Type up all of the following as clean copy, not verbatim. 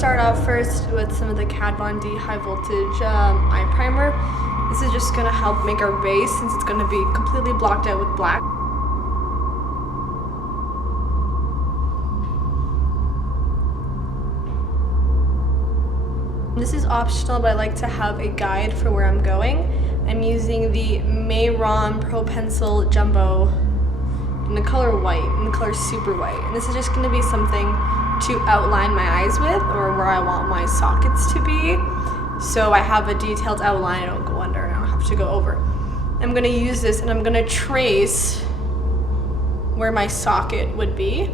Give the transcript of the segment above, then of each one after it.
start off first with some of the Kat Von D high voltage eye primer. This is just gonna help make our base since it's gonna be completely blocked out with black. This is optional, but I like to have a guide for where I'm going. I'm using the Mayron Pro Pencil Jumbo in the color white, in the color super white. And this is just gonna be something to outline my eyes with, or where I want my sockets to be. So I have a detailed outline, I don't go under, and I don't have to go over. I'm gonna use this and I'm gonna trace where my socket would be.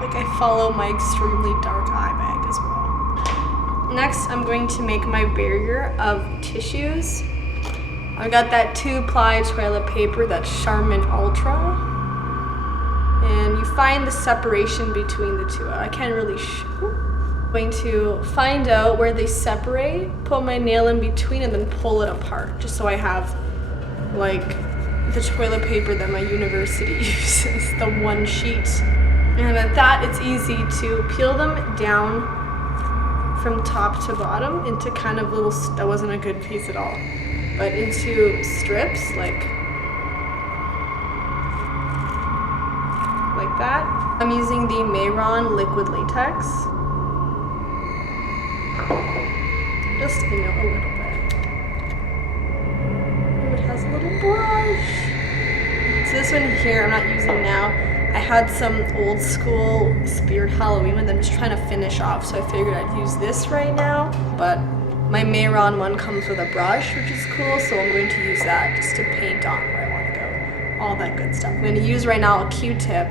Like I follow my extremely dark eye bag as well. Next, I'm going to make my barrier of tissues. I got that 2-ply toilet paper, that's Charmin Ultra. And you find the separation between the two. I can't really show. I'm going to find out where they separate, put my nail in between, and then pull it apart, just so I have like the toilet paper that my university uses, the one sheet. And at that, it's easy to peel them down from top to bottom into kind of little, that wasn't a good piece at all, but into strips like that. I'm using the Mayron liquid latex. Just, a little bit. Oh, it has a little brush. So this one here, I'm not using now. I had some old school Spirit Halloween one that I'm just trying to finish off, so I figured I'd use this right now. But my Mayron one comes with a brush, which is cool, so I'm going to use that just to paint on where I want to go. All that good stuff. I'm going to use right now a Q-tip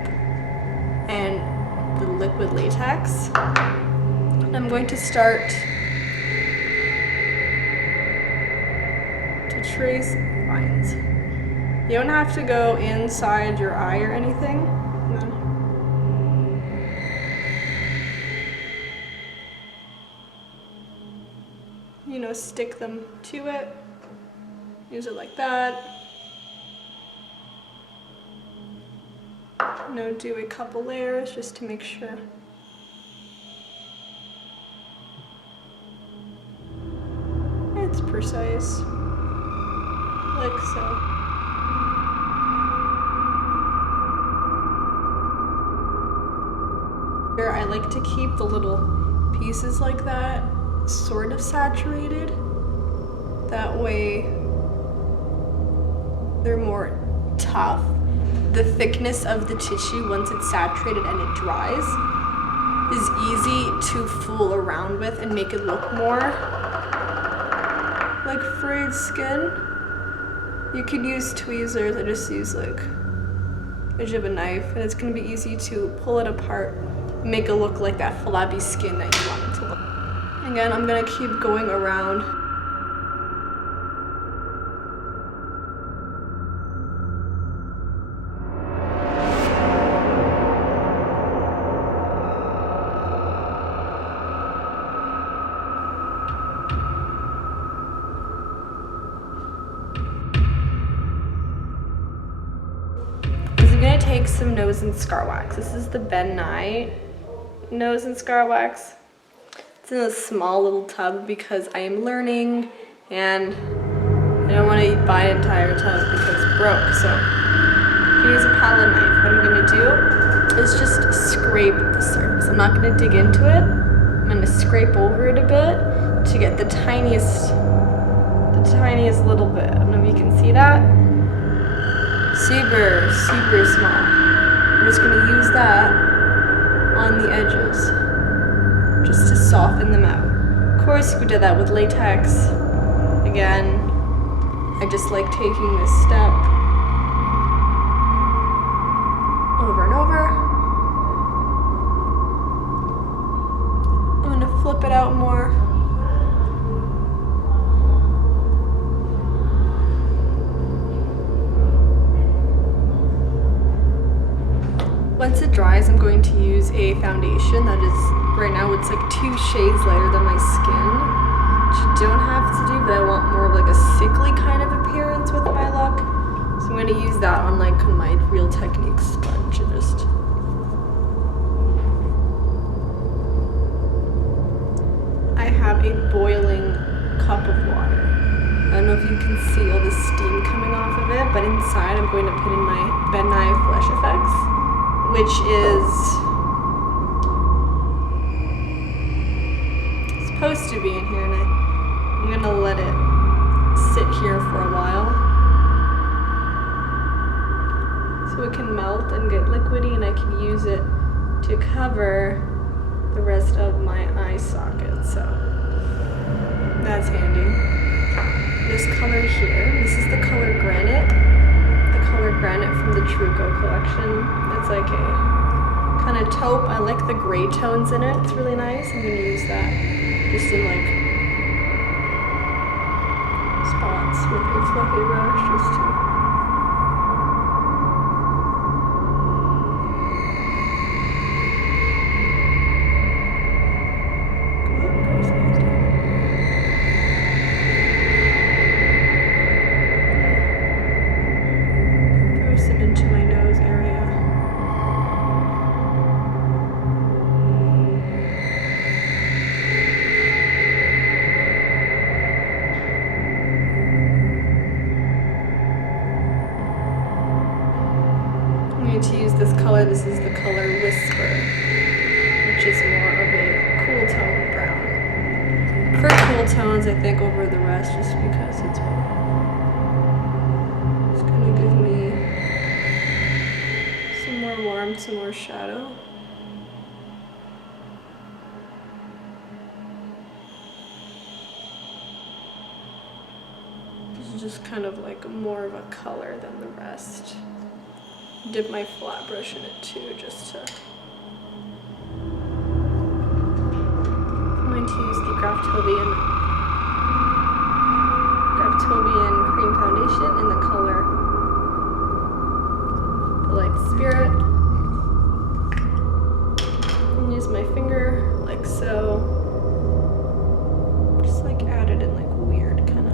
and the liquid latex. And I'm going to start to trace lines. You don't have to go inside your eye or anything. You know, stick them to it. Use it like that. You know, do a couple layers just to make sure. It's precise, like so. Here, I like to keep the little pieces like that sort of saturated. That way they're more tough. The thickness of the tissue, once it's saturated and it dries, is easy to fool around with and make it look more like frayed skin. You can use tweezers. I just use like the edge of a knife, and it's gonna be easy to pull it apart, make it look like that flabby skin that you want it to look. Again, I'm gonna keep going around. I'm gonna take some nose and scar wax. This is the Ben Nye nose and scar wax. It's in a small little tub because I am learning and I don't want to buy an entire tub because it's broke. So here's a palette knife. What I'm gonna do is just scrape the surface. I'm not gonna dig into it. I'm gonna scrape over it a bit to get the tiniest little bit. I don't know if you can see that. Super, super small. I'm just gonna use that on the edges just to soften them out. Of course, you could do that with latex. Again, I just like taking this step over and over. I'm gonna flip it out more. Once it dries, I'm going to use a foundation that is, right now it's like 2 shades lighter than my skin, which you don't have to do, but I want more of like a sickly kind of appearance with my look. So I'm I'm gonna use that on like my Real Techniques sponge and just. I have a boiling cup of water. I don't know if you can see all the steam coming off of it, but inside I'm going to put in my BEING SFX, which is supposed to be in here, and I'm gonna let it sit here for a while so it can melt and get liquidy, and I can use it to cover the rest of my eye socket. So that's handy. This color here, this is the color Granite. The color Granite from the Truco collection. It's like a kind of taupe. I like the gray tones in it. It's really nice. I'm gonna use that just in like spots with a fluffy brush just to. Into my nose area. I'm going to use this color. This is the color Whisper, which is more of a cool tone brown. For cool tones, I think over the rest, just because it's going to give me more warmth, some more shadow. This is just kind of like more of a color than the rest. Dip my flat brush in it too, just to. I'm going to use the Graftobian Cream Foundation in the color Light Spirit, and use my finger like so, just like add it in like weird kind of.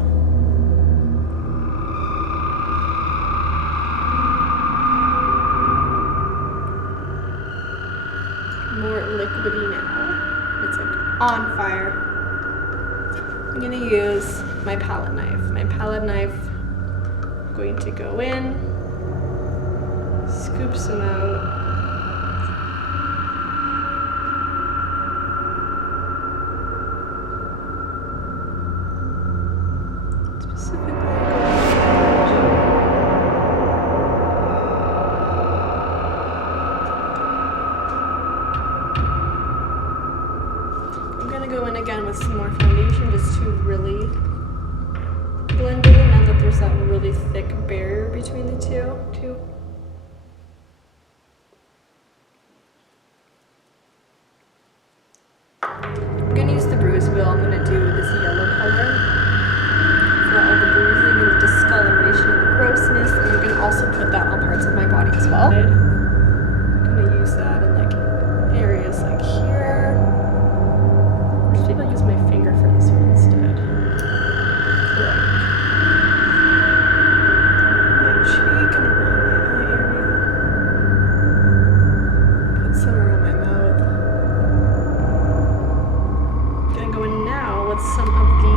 More liquidy now. It's like on fire. I'm gonna use my palette knife. My palette knife, I'm going to go in. Scoop some out. Specifically, I'm gonna go in again with some more foundation just to really blend it in, now that there's that really thick barrier between the two. I'm gonna use the bruise wheel. I'm gonna do this yellow color for all the bruising and the discoloration and the grossness, and I'm gonna also put that on parts of my body as well. I'm gonna use that in like areas like here. Or just maybe I'll use my finger for this one instead. Like my cheek and around my eye area. Put some around my mouth. With some of the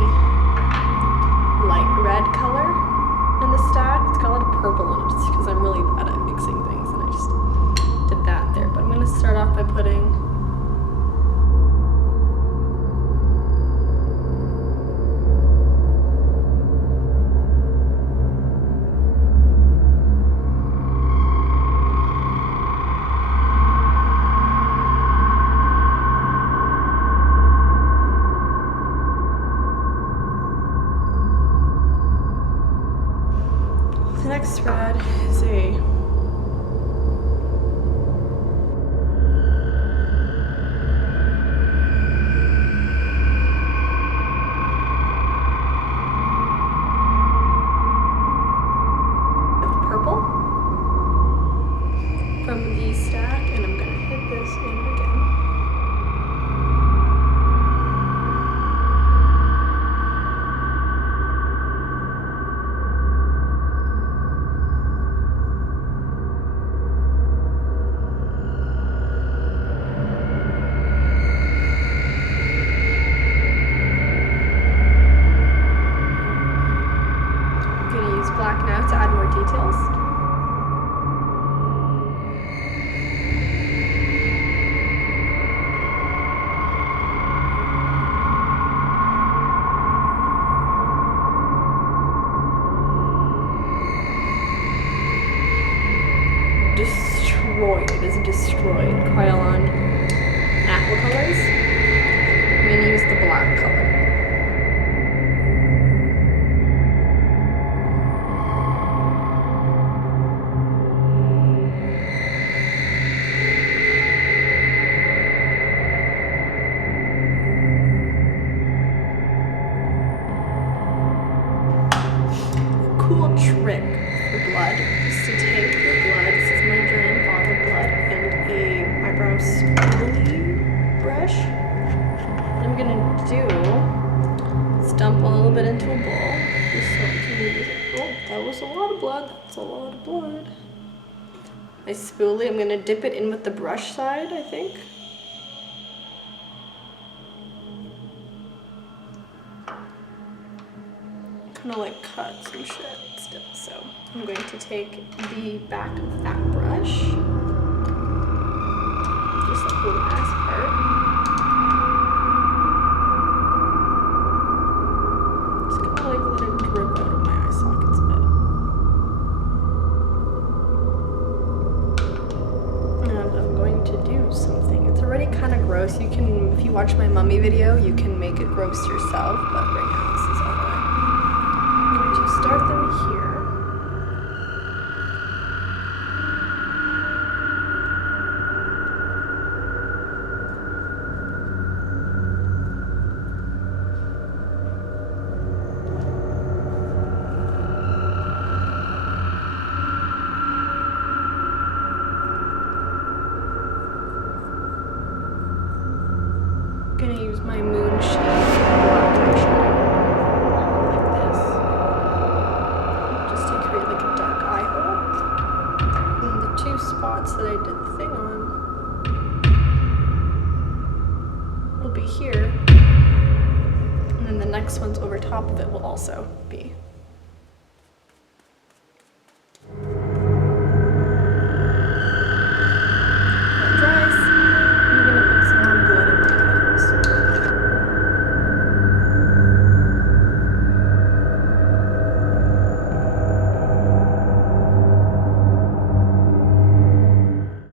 light red color in the stack. It's got a lot of purple in it just because I'm really bad at mixing things and I just destroyed. It is destroyed. Kryolan Aqua Colors. I'm gonna use the black color. Cool trick for blood is to take your blood, this is my giant bottle of blood, and a eyebrow spoolie brush. What I'm gonna do is dump a little bit into a bowl. Just so I can use it. Oh, that was a lot of blood. That's a lot of blood. My spoolie, I'm gonna dip it in with the brush side, I think. Kind of like cuts and shit still. So I'm going to take the back of that brush, just the whole ass part. Just kind of like let it drip out of my eye sockets a bit. And I'm going to do something. It's already kind of gross. You can, if you watch my mummy video, you can make it gross yourself, but right now this is all right. Start them here. I'm gonna use my moon shade black eyeshadow. Spots that I did the thing on will be here, and then the next ones over top of it will also be